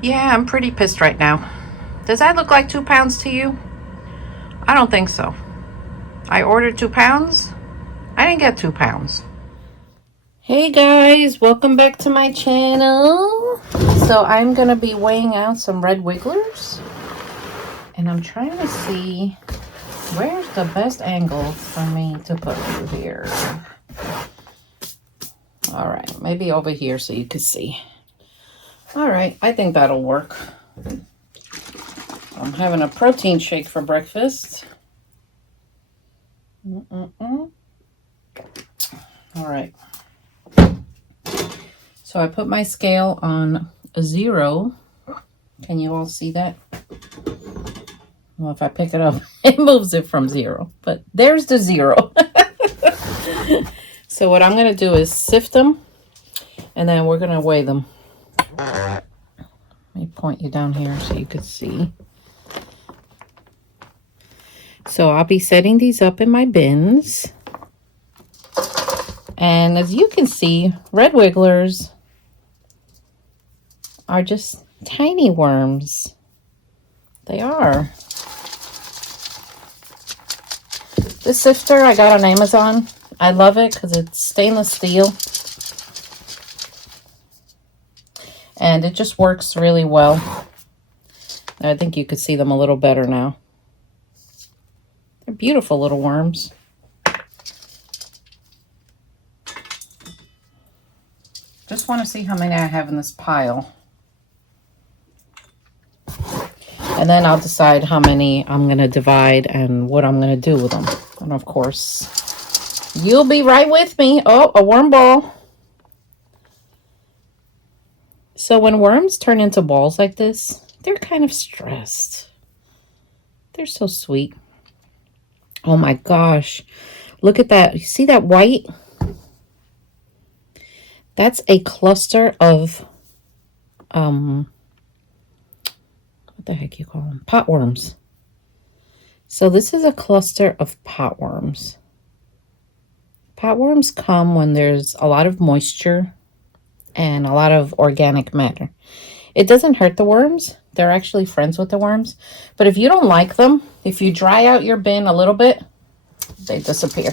Yeah, I'm pretty pissed right now. Does that look like 2 pounds to you? I don't think so. I ordered 2 pounds. I didn't get 2 pounds. Hey guys, welcome back to my channel. So I'm gonna be weighing out some red wigglers, and I'm trying to see where's the best angle for me to put you here. All right, maybe over here so you can see. All right, I think that'll work. I'm having a protein shake for breakfast. All right. So I put my scale on a 0. Can you all see that? Well, if I pick it up, it moves it from 0. But there's the 0. So what I'm going to do is sift them, and then we're going to weigh them. Let me point you down here so you can see. So I'll be setting these up in my bins. And as you can see, red wigglers are just tiny worms. They are. This sifter I got on Amazon. I love it because it's stainless steel. And it just works really well. I think you could see them a little better now. They're beautiful little worms. Just want to see how many I have in this pile. And then I'll decide how many I'm going to divide and what I'm going to do with them. And of course, you'll be right with me. Oh, a worm ball. So when worms turn into balls like this, they're kind of stressed. They're so sweet. Oh my gosh. Look at that. You see that white? That's a cluster of, what the heck you call them? Potworms. So this is a cluster of potworms. Potworms come when there's a lot of moisture and a lot of organic matter. It doesn't hurt the worms. They're actually friends with the worms. But if you don't like them, if you dry out your bin a little bit, they disappear.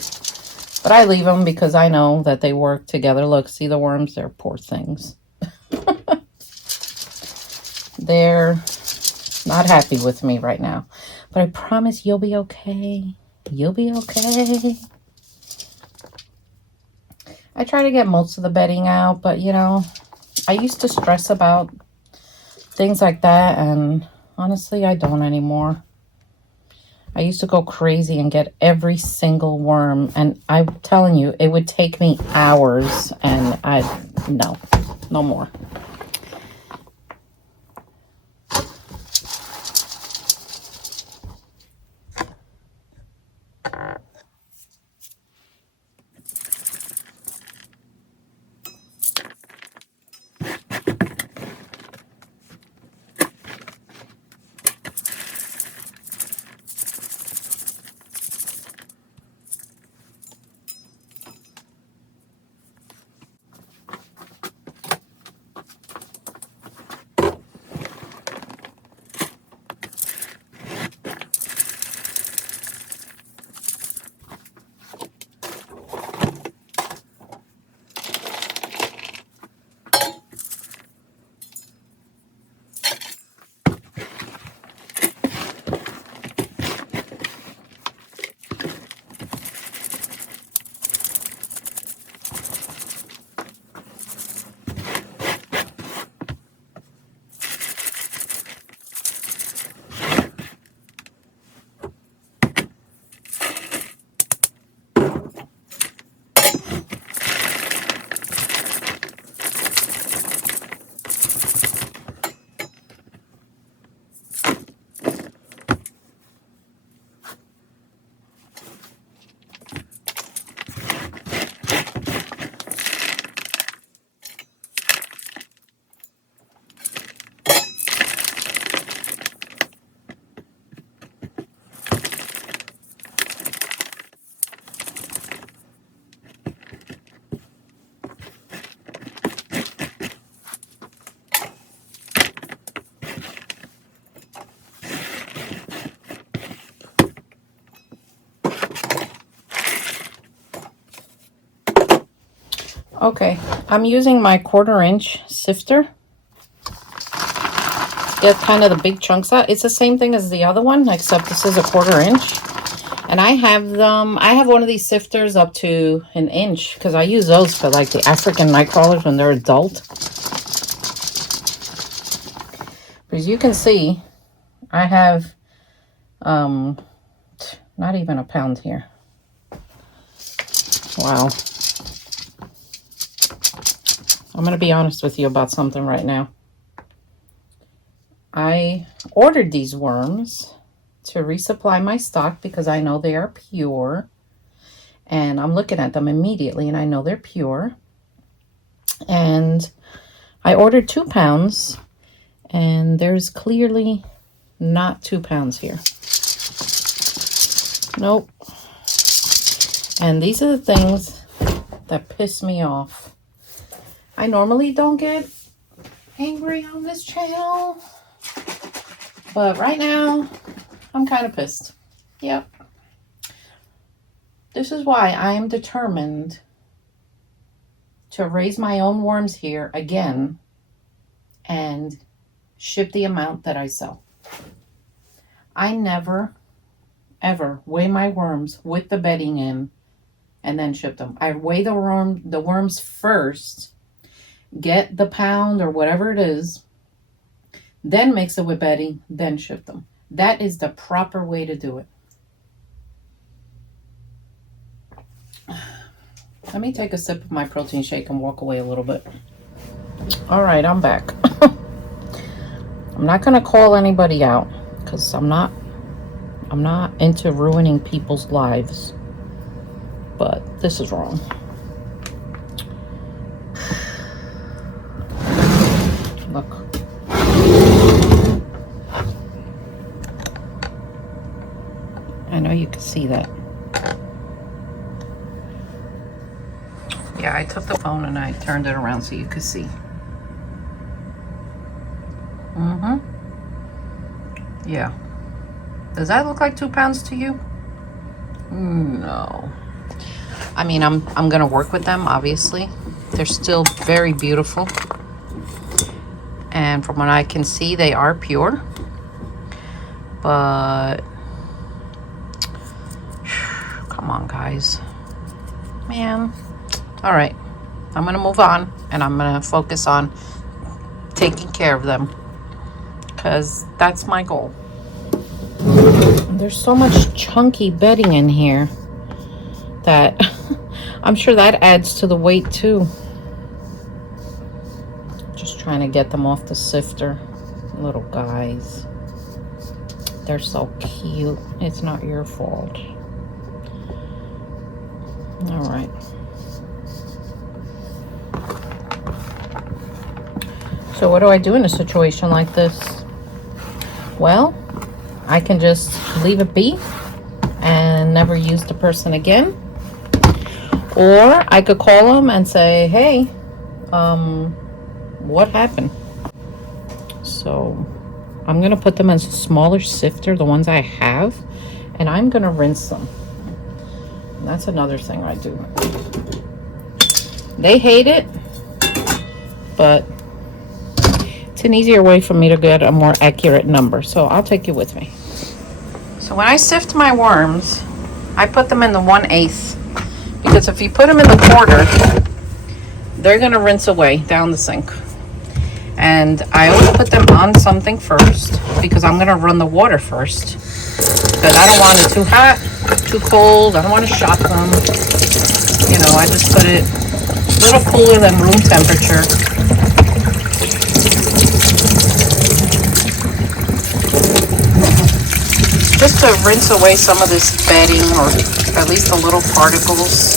But I leave them because I know that they work together. Look, see the worms? They're poor things. They're not happy with me right now. But I promise you'll be okay. You'll be okay. I try to get most of the bedding out, but you know, I used to stress about things like that, and honestly, I don't anymore. I used to go crazy and get every single worm, and I'm telling you, it would take me hours, and no more. Okay, I'm using my 1/4-inch sifter. Get kind of the big chunks out. It's the same thing as the other one, except this is a 1/4-inch. And I have one of these sifters up to 1 inch because I use those for like the African night crawlers when they're adult. But as you can see, I have not even a pound here. Wow. I'm going to be honest with you about something right now. I ordered these worms to resupply my stock because I know they are pure. And I'm looking at them immediately and I know they're pure. And I ordered 2 pounds and there's clearly not 2 pounds here. Nope. And these are the things that piss me off. I normally don't get angry on this channel, but right now I'm kind of pissed. Yep. This is why I am determined to raise my own worms here again and ship the amount that I sell. I never, ever weigh my worms with the bedding in and then ship them. I weigh the worms first, get the pound or whatever it is, then mix it with bedding, then ship them. That is the proper way to do it. Let me take a sip of my protein shake and walk away a little bit. All right, I'm back. I'm not going to call anybody out because I'm not into ruining people's lives. But this is wrong. Look. I know you can see that. Yeah, I took the phone and I turned it around so you could see. Yeah. Does that look like 2 pounds to you? No. I mean, I'm gonna work with them, obviously. They're still very beautiful. And from what I can see, they are pure. But come on, guys. Man. All right. I'm gonna move on and I'm gonna focus on taking care of them because that's my goal. There's so much chunky bedding in here that I'm sure that adds to the weight too. Just trying to get them off the sifter. Little guys. They're so cute. It's not your fault. All right. So what do I do in a situation like this? Well, I can just leave it be and never use the person again. Or I could call them and say, hey, what happened? So I'm going to put them in a smaller sifter, the ones I have, and I'm going to rinse them. And that's another thing I do. They hate it, but it's an easier way for me to get a more accurate number. So I'll take you with me. So when I sift my worms, I put them in the 1/8. Because if you put them in the 1/4, they're going to rinse away down the sink. And I always put them on something first because I'm going to run the water first. Because I don't want it too hot, too cold. I don't want to shock them. You know, I just put it a little cooler than room temperature. Just to rinse away some of this bedding or at least the little particles.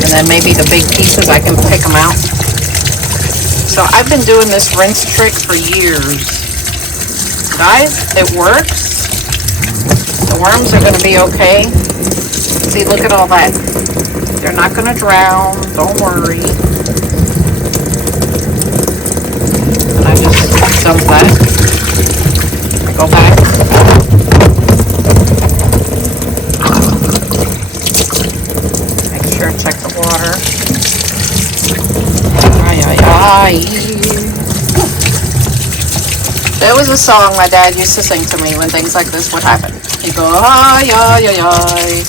And then maybe the big pieces, I can pick them out. So I've been doing this rinse trick for years. Guys, it works. The worms are going to be okay. See, look at all that. They're not going to drown. Don't worry. And I just dump that. I go back. song my dad used to sing to me when things like this would happen. He'd go, ay, ay, ay, ay.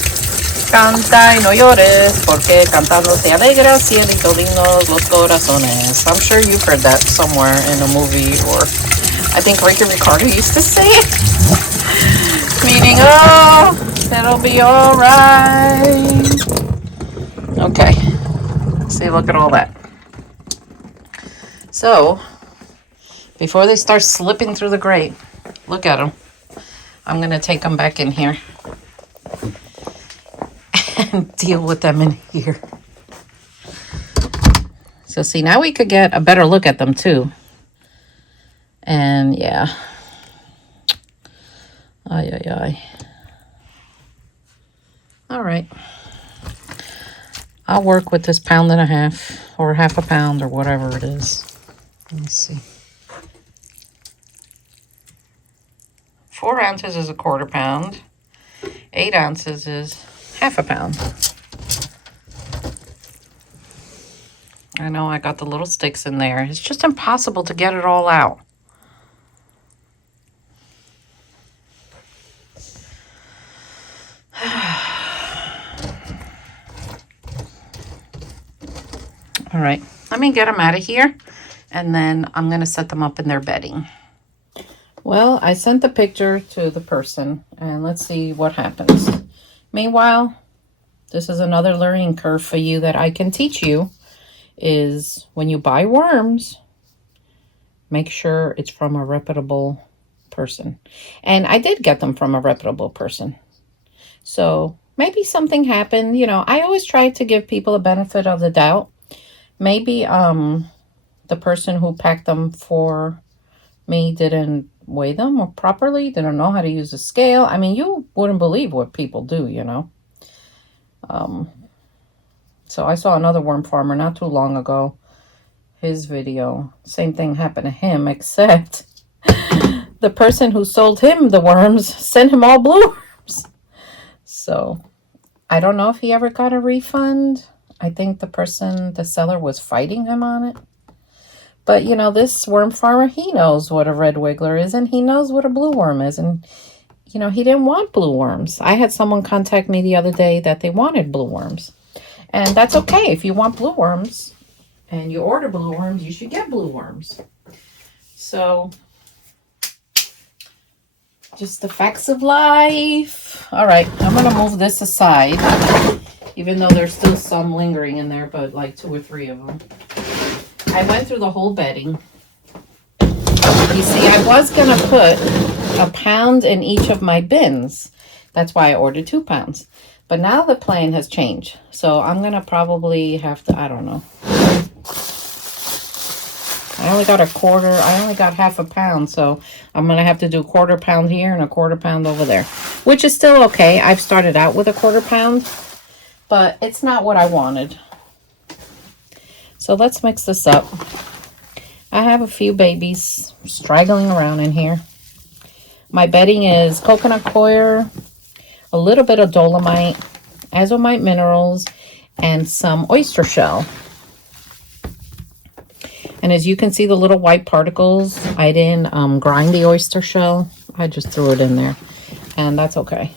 Canta y no llores, porque cantando te alegra, cielito lindo, los corazones. I'm sure you've heard that somewhere in a movie, or I think Ricky Ricardo used to say it. Meaning, oh, it'll be alright. Okay. See, look at all that. So, before they start slipping through the grate, look at them. I'm going to take them back in here and deal with them in here. So see, now we could get a better look at them too. And yeah. Ay, ay, ay. All right. I'll work with this 1.5 pounds or half a pound or whatever it is. Let me see. 4 ounces is 1/4 pound. 8 ounces is half a pound. I know I got the little sticks in there. It's just impossible to get it all out. All right, let me get them out of here, and then I'm going to set them up in their bedding. Well, I sent the picture to the person, and let's see what happens. Meanwhile, this is another learning curve for you that I can teach you, is when you buy worms, make sure it's from a reputable person. And I did get them from a reputable person. So maybe something happened. You know, I always try to give people a benefit of the doubt. Maybe the person who packed them for me didn't weigh them properly, didn't know how to use a scale. I mean, you wouldn't believe what people do, you know. So I saw another worm farmer not too long ago. His video, same thing happened to him, except the person who sold him the worms sent him all blue worms. So I don't know if he ever got a refund. I think the seller was fighting him on it. But, you know, this worm farmer, he knows what a red wiggler is, and he knows what a blue worm is. And, you know, he didn't want blue worms. I had someone contact me the other day that they wanted blue worms. And that's okay. If you want blue worms and you order blue worms, you should get blue worms. So, just the facts of life. All right, I'm going to move this aside, even though there's still some lingering in there, but like 2 or 3 of them. I went through the whole bedding. You see, I was going to put 1 pound in each of my bins. That's why I ordered 2 pounds. But now the plan has changed. So I'm going to probably have to, I don't know. I only got I only got half a pound. So I'm going to have to do 1/4 pound here and 1/4 pound over there. Which is still okay. I've started out with 1/4 pound. But it's not what I wanted. So let's mix this up. I have a few babies straggling around in here. My bedding is coconut coir, a little bit of dolomite, azomite minerals, and some oyster shell. And as you can see, the little white particles, I didn't grind the oyster shell. I just threw it in there. And that's okay.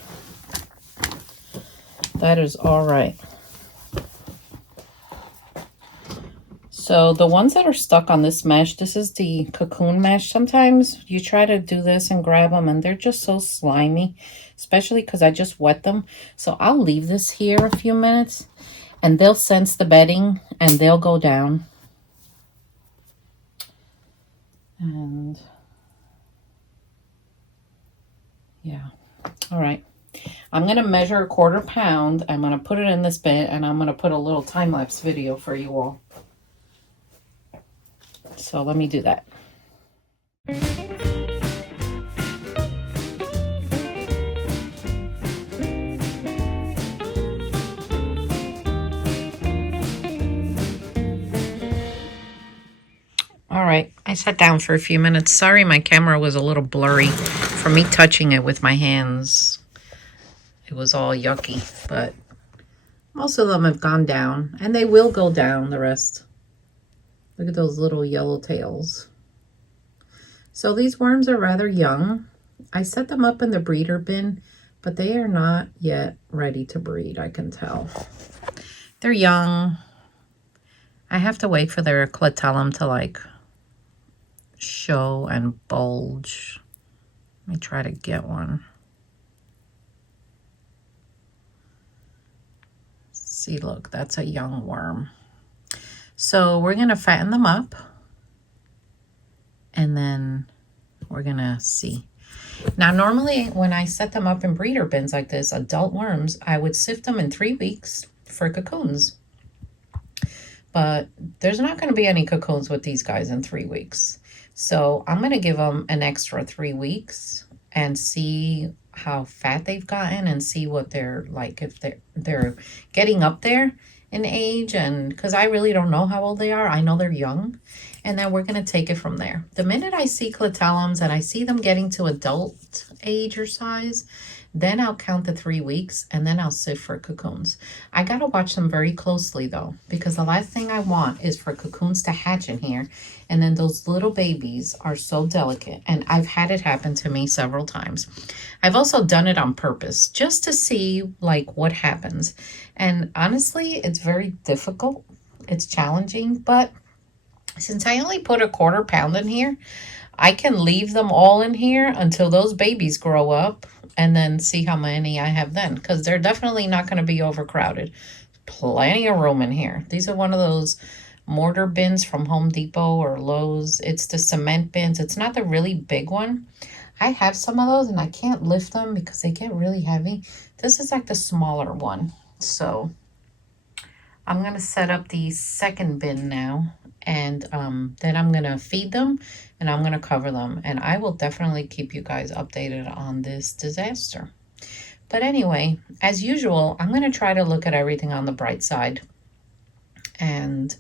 That is all right. So the ones that are stuck on this mesh, this is the cocoon mesh. Sometimes you try to do this and grab them and they're just so slimy, especially because I just wet them. So I'll leave this here a few minutes and they'll sense the bedding and they'll go down. And yeah, all right. I'm going to measure 1/4 pound. I'm going to put it in this bin and I'm going to put a little time-lapse video for you all. So let me do that. All right, I sat down for a few minutes. Sorry, my camera was a little blurry from me touching it with my hands. It was all yucky, but most of them have gone down, and they will go down, the rest. Look at those little yellow tails. So these worms are rather young. I set them up in the breeder bin, but they are not yet ready to breed, I can tell. They're young. I have to wait for their clitellum to like show and bulge. Let me try to get one. See, look, that's a young worm. So we're gonna fatten them up and then we're gonna see. Now, normally when I set them up in breeder bins like this, adult worms, I would sift them in 3 weeks for cocoons. But there's not going to be any cocoons with these guys in 3 weeks. So I'm going to give them an extra 3 weeks and see how fat they've gotten and see what they're like, if they're getting up there in age. And because I really don't know how old they are. I know they're young. And then we're going to take it from there. The minute I see clitellums and I see them getting to adult age or size, then I'll count the 3 weeks and then I'll sift for cocoons. I got to watch them very closely though, because the last thing I want is for cocoons to hatch in here. And then those little babies are so delicate. And I've had it happen to me several times. I've also done it on purpose just to see like what happens. And honestly, it's very difficult. It's challenging, but since I only put 1/4 pound in here, I can leave them all in here until those babies grow up and then see how many I have then, because they're definitely not going to be overcrowded. Plenty of room in here. These are one of those mortar bins from Home Depot or Lowe's. It's the cement bins. It's not the really big one. I have some of those and I can't lift them because they get really heavy. This is like the smaller one. So I'm going to set up the second bin now. And then I'm going to feed them and I'm going to cover them. And I will definitely keep you guys updated on this disaster. But anyway, as usual, I'm going to try to look at everything on the bright side. And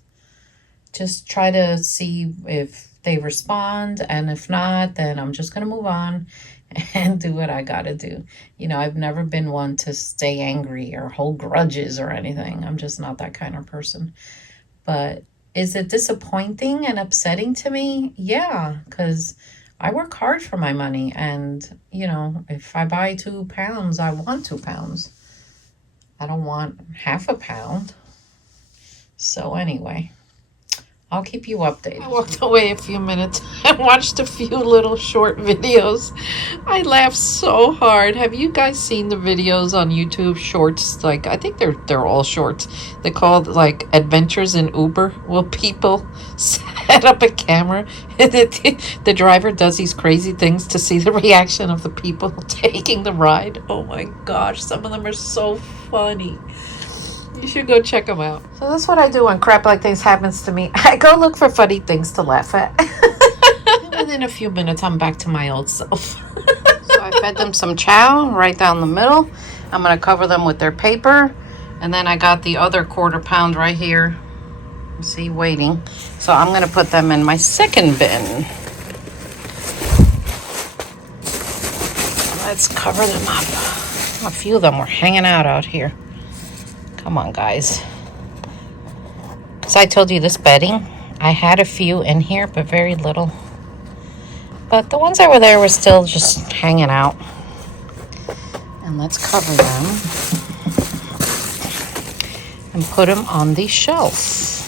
just try to see if they respond. And if not, then I'm just going to move on and do what I got to do. You know, I've never been one to stay angry or hold grudges or anything. I'm just not that kind of person. But is it disappointing and upsetting to me? Yeah, because I work hard for my money. And, you know, if I buy 2 pounds, I want 2 pounds. I don't want 1/2 pound. So anyway, I'll keep you updated. I walked away a few minutes and watched a few little short videos. I laughed so hard. Have you guys seen the videos on YouTube, shorts? Like, I think they're all shorts. They're called like Adventures in Uber. Well, people set up a camera and the driver does these crazy things to see the reaction of the people taking the ride. Oh my gosh, some of them are so funny. You should go check them out. So that's what I do when crap like this happens to me. I go look for funny things to laugh at. Within a few minutes, I'm back to my old self. So I fed them some chow right down the middle. I'm going to cover them with their paper. And then I got the other 1/4 pound right here. See, waiting. So I'm going to put them in my second bin. Let's cover them up. A few of them were hanging out here. Come on, guys. So I told you this bedding, I had a few in here, but very little. But the ones that were there were still just hanging out. And let's cover them and put them on the shelf.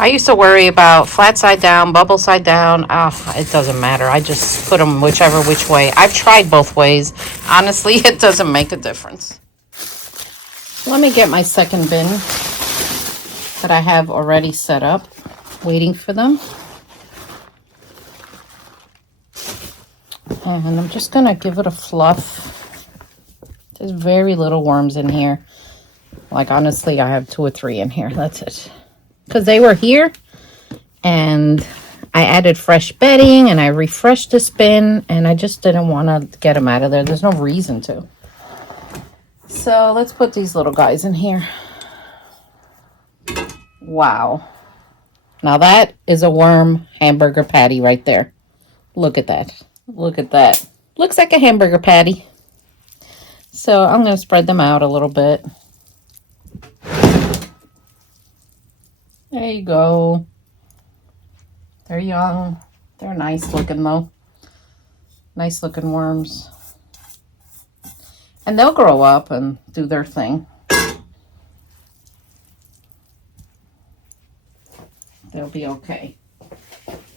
I used to worry about flat side down, bubble side down. It doesn't matter. I just put them which way. I've tried both ways. Honestly, it doesn't make a difference. Let me get my second bin that I have already set up, waiting for them. And I'm just going to give it a fluff. There's very little worms in here. Like, honestly, I have 2 or 3 in here. That's it. Because they were here and I added fresh bedding and I refreshed the bin and I just didn't want to get them out of there. There's no reason to. So let's put these little guys in here. Wow. Now that is a worm hamburger patty right there. Look at that. Look at that. Looks like a hamburger patty. So I'm going to spread them out a little bit. There you go. They're young. They're nice looking though. Nice looking worms. And they'll grow up and do their thing. They'll be okay.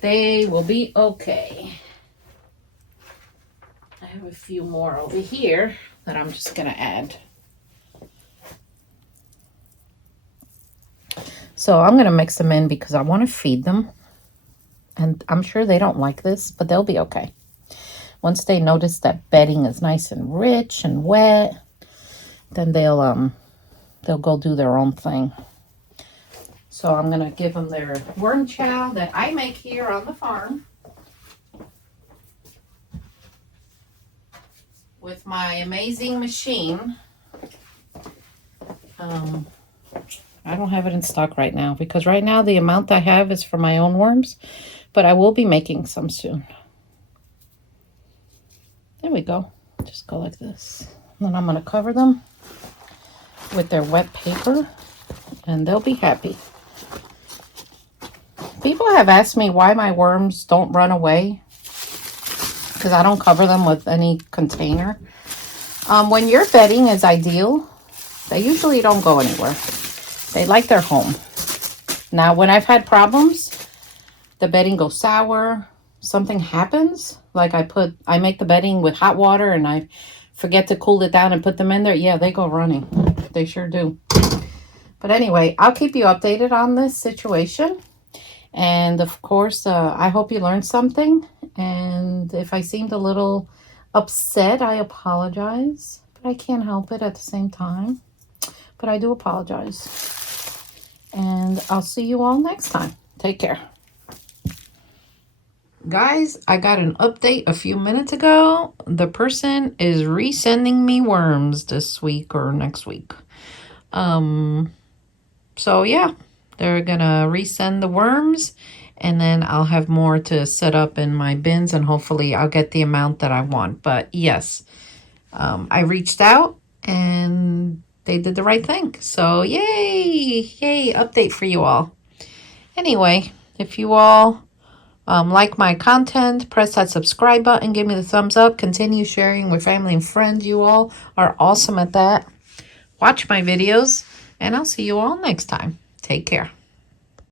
They will be okay. I have a few more over here that I'm just gonna add. So I'm gonna mix them in because I want to feed them. And I'm sure they don't like this, but they'll be okay. Once they notice that bedding is nice and rich and wet, then they'll go do their own thing. So I'm gonna give them their worm chow that I make here on the farm with my amazing machine. I don't have it in stock right now because right now the amount I have is for my own worms, but I will be making some soon. There we go. Just go like this. Then I'm going to cover them with their wet paper and they'll be happy. People have asked me why my worms don't run away because I don't cover them with any container. When your bedding is ideal, they usually don't go anywhere. They like their home. Now, when I've had problems, the bedding goes sour, something happens, like I make the bedding with hot water and I forget to cool it down and put them in there, yeah, they go running. They sure do. But anyway, I'll keep you updated on this situation. And of course, I hope you learned something. And if I seemed a little upset, I apologize. But I can't help it at the same time. But I do apologize. And I'll see you all next time. Take care. Guys, I got an update a few minutes ago. The person is resending me worms this week or next week. So yeah, they're gonna resend the worms and then I'll have more to set up in my bins and hopefully I'll get the amount that I want. But yes, I reached out and they did the right thing. So yay, update for you all. Anyway, if you all like my content, press that subscribe button, give me the thumbs up, continue sharing with family and friends. You all are awesome at that. Watch my videos, and I'll see you all next time. Take care.